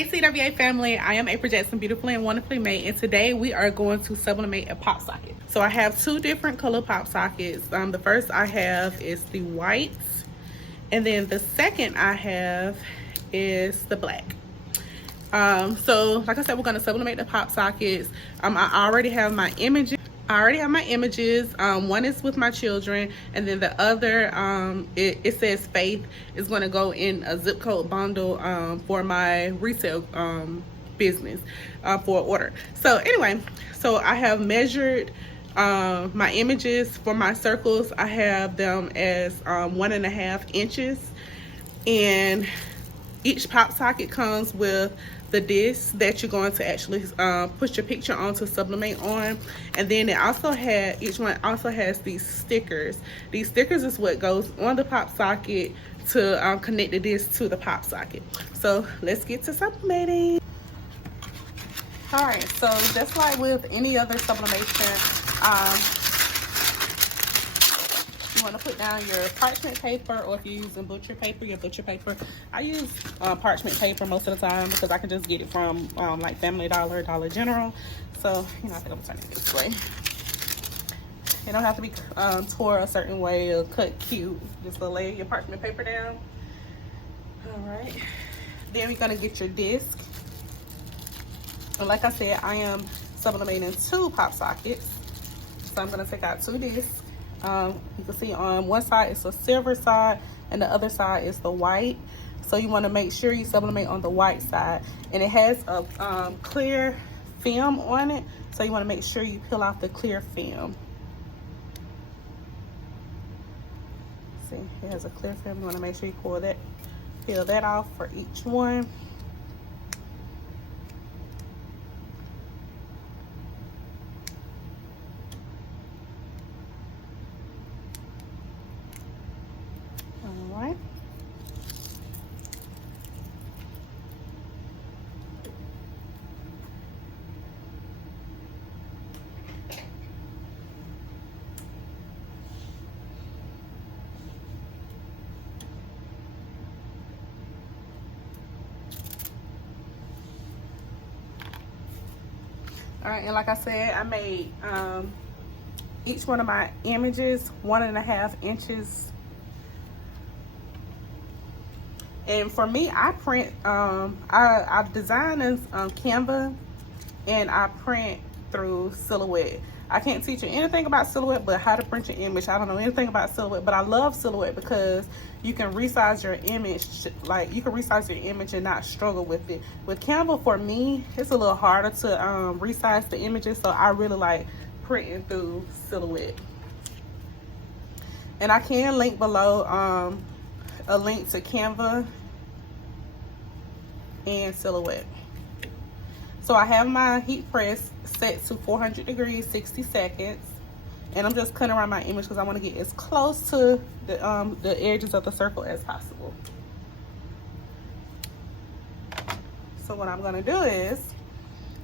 Hey CWA family, I am April Jackson, beautifully and wonderfully made, and today we are going to sublimate a pop socket. So I have two different color pop sockets. The first I have is the white, and then the second I have is the black. So like I said, we're going to sublimate the pop sockets. I already have my images. One is with my children, and then the other, it says Faith, is going to go in a zip code bundle for my resale business for order. So anyway, so I have measured my images for my circles. I have them as 1.5 inches, and each pop socket comes with the disc that you're going to actually put your picture on to sublimate on. And then it also had, each one also has these stickers. These stickers is what goes on the pop socket to connect the disc to the pop socket. So let's get to sublimating. All right, so just like with any other sublimation, you want to put down your parchment paper, or if you're using butcher paper, your butcher paper. I use parchment paper most of the time because I can just get it from like Family Dollar, Dollar General. So, you know, I think I'm turning it this way. It don't have to be tore a certain way or cut cute. Just lay your parchment paper down. All right. Then we're going to get your disc. And like I said, I am sublimating 2 pop sockets. So I'm going to take out 2 discs. You can see on one side it's a silver side and the other side is the white. So you want to make sure you sublimate on the white side, and it has a clear film on it, so you want to make sure you peel off the clear film. See, it has a clear film. You want to make sure you peel that off for each one. Alright. Alright, and like I said, I made each one of my images 1.5 inches. And for me, I print, I've designed in Canva, and I print through Silhouette. I can't teach you anything about Silhouette, but how to print your image. I don't know anything about Silhouette, but I love Silhouette because you can resize your image. Like, you can resize your image and not struggle with it. With Canva, for me, it's a little harder to resize the images, so I really like printing through Silhouette. And I can link below a link to Canva and Silhouette. So I have my heat press set to 400 degrees, 60 seconds, and I'm just cutting around my image because I want to get as close to the edges of the circle as possible. So what I'm going to do is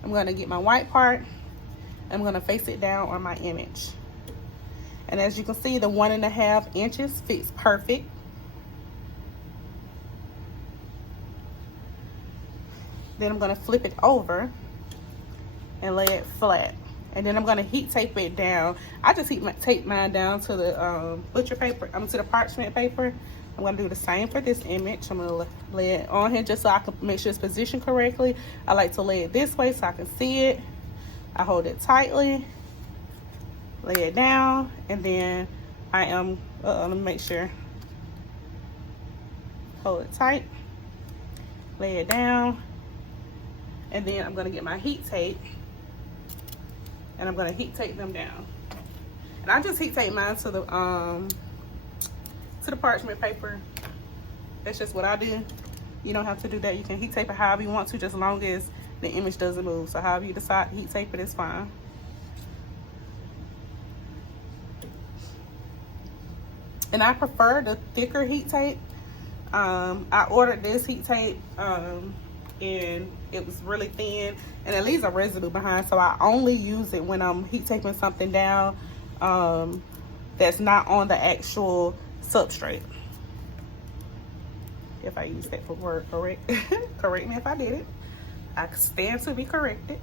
I'm going to get my white part, I'm going to face it down on my image, and as you can see, the 1.5 inches fits perfect. Then I'm going to flip it over and lay it flat. And then I'm going to heat tape it down. I just tape mine down to the butcher paper, to the parchment paper. I'm going to do the same for this image. I'm going to lay it on here just so I can make sure it's positioned correctly. I like to lay it this way so I can see it. I hold it tightly, lay it down, and then I am, let me make sure. Hold it tight, lay it down. And then I'm going to get my heat tape, and I'm going to heat tape them down. And I just heat tape mine to the parchment paper. That's just what I do. You don't have to do that. You can heat tape it however you want to, just as long as the image doesn't move. So however you decide to heat tape it is fine. And I prefer the thicker heat tape. I ordered this heat tape and it was really thin, and it leaves a residue behind, so I only use it when I'm heat taping something down that's not on the actual substrate. if I use that for word correct. Correct me if I did it. I stand to be corrected.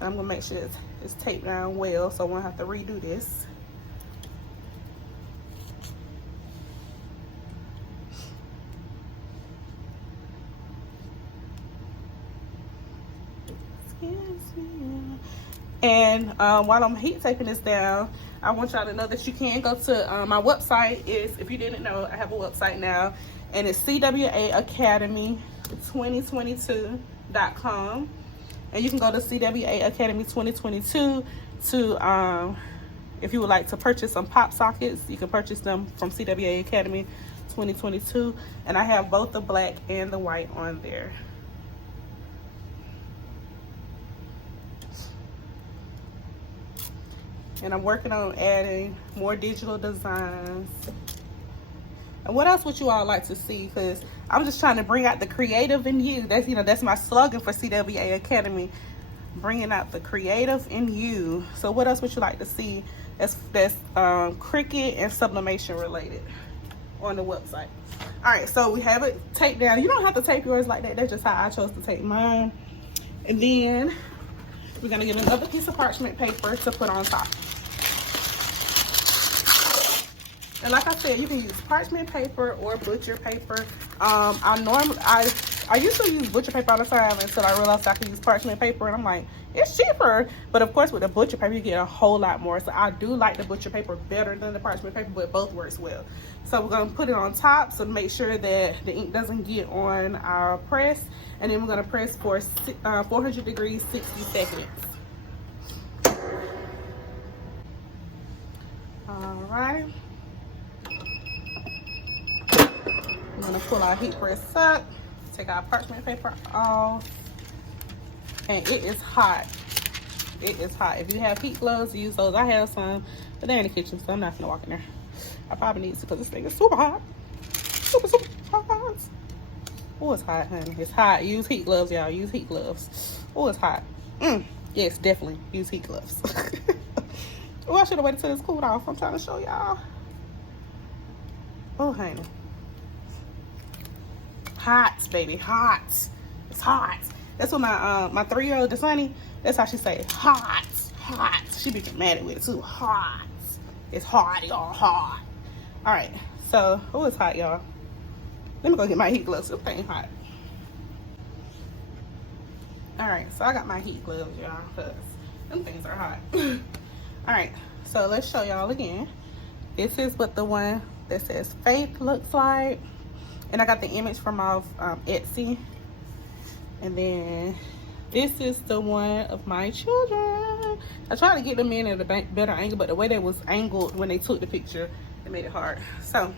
I'm gonna make sure it's taped down well, so I won't have to redo this. And while I'm heat taping this down, I want y'all to know that you can go to my website. Is, if you didn't know, I have a website now, and it's CWA Academy 2022.com. And you can go to CWA Academy 2022 to, if you would like to purchase some pop sockets, you can purchase them from CWA Academy 2022. And I have both the black and the white on there. And I'm working on adding more digital designs. And what else would you all like to see? Because I'm just trying to bring out the creative in you. That's, you know, that's my slogan for CWA Academy, bringing out the creative in you. So what else would you like to see that's Cricut and sublimation related on the website? All right, so we have it taped down. You don't have to tape yours like that. That's just how I chose to tape mine. And then we're gonna get another piece of parchment paper to put on top. And like I said, you can use parchment paper or butcher paper. I used to use butcher paper all the time until I realized I could use parchment paper, and I'm like, it's cheaper. But of course, with the butcher paper, you get a whole lot more. So I do like the butcher paper better than the parchment paper, but both works well. So we're gonna put it on top so to make sure that the ink doesn't get on our press. And then we're gonna press for 400 degrees, 60 seconds. All right. I'm gonna pull our heat press up, take our parchment paper off, and it is hot. It is hot. If you have heat gloves, use those. I have some, but they're in the kitchen, so I'm not gonna walk in there. I probably need to because this thing is super hot. Super, super hot. Oh, it's hot, honey. It's hot. Use heat gloves, y'all. Use heat gloves. Oh, it's hot. Yes, definitely use heat gloves. Oh, I should have waited till it's cooled off. I'm trying to show y'all. Oh, honey. Hot, baby, hot. It's hot. That's what my 3-year-old Dasani, that's how she say hot, hot. She be dramatic with it too. Hot. It's hot, y'all, hot. All right, so oh, it's hot, y'all. Let me go get my heat gloves. It's ain't hot. All right, so I got my heat gloves, y'all, because them things are hot. All right, so let's show y'all again. This is what the one that says Faith looks like. And I got the image from off Etsy. And then this is the one of my children. I tried to get them in at a better angle, but the way they was angled when they took the picture, it made it hard. So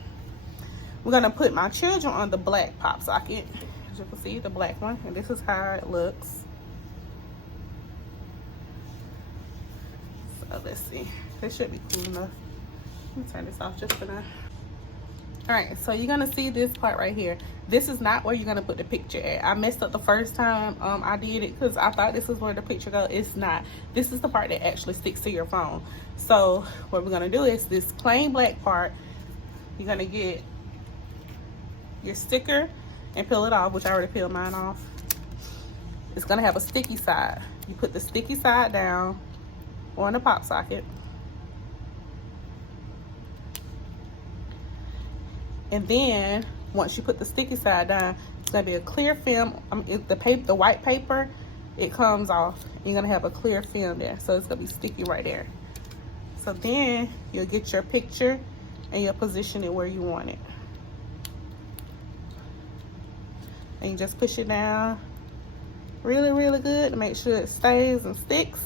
we're gonna put my children on the black pop socket. As you can see, the black one. And this is how it looks. So let's see. This should be cool enough. Let me turn this off just for now. All right, so you're gonna see this part right here. This is not where you're gonna put the picture at. I messed up the first time I did it because I thought this is where the picture goes. It's not. This is the part that actually sticks to your phone. So what we're gonna do is this plain black part, you're gonna get your sticker and peel it off, which I already peeled mine off. It's gonna have a sticky side. You put the sticky side down on the pop socket. And then once you put the sticky side down, it's gonna be a clear film. The white paper, it comes off. You're gonna have a clear film there, so it's gonna be sticky right there. So then you'll get your picture and you'll position it where you want it. And you just push it down really, really good to make sure it stays and sticks.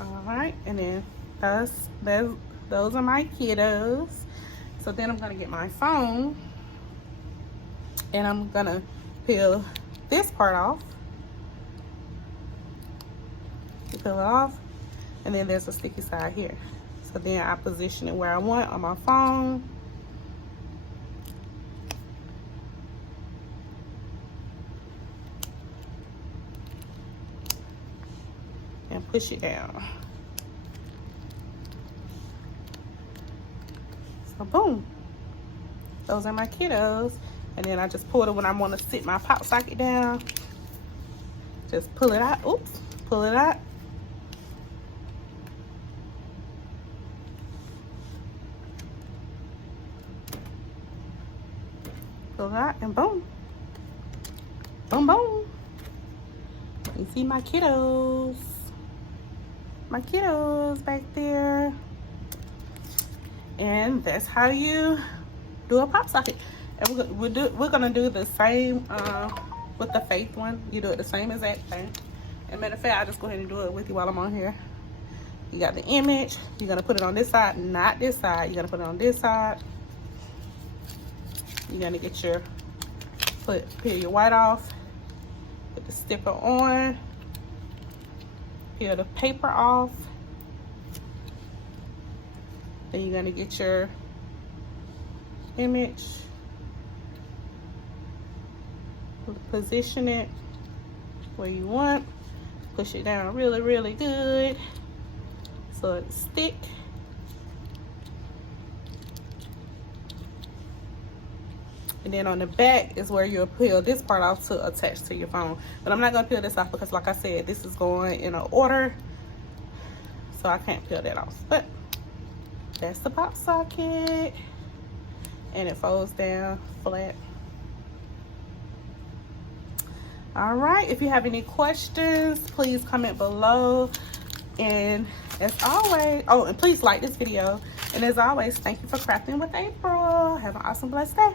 Alright, and then those are my kiddos. So then I'm gonna get my phone and I'm gonna peel this part off. You peel it off, and then there's a sticky side here. So then I position it where I want on my phone. and push it down. So boom, those are my kiddos. And then I just pull it when I want to sit my pop socket down. Just pull it out. Oops, pull it out. Pull it out and boom. Boom, boom. You see my kiddos. My kiddos back there. And that's how you do a pop socket. And we're gonna do the same with the faith one. You do it the same exact thing. And matter of fact, I'll just go ahead and do it with you while I'm on here. You got the image. You're gonna put it on this side, not this side. You're gonna put it on this side. You're gonna get your peel your white off. Put the sticker on. Peel the paper off. Then you're gonna get your image. Position it where you want. Push it down really, really good so it stick. And then on the back is where you'll peel this part off to attach to your phone. But I'm not gonna peel this off because, like I said, this is going in an order, so I can't peel that off. But that's the pop socket, and it folds down flat. All right, if you have any questions, please comment below. And as always, oh, and please like this video. And as always, thank you for crafting with April. Have an awesome, blessed day.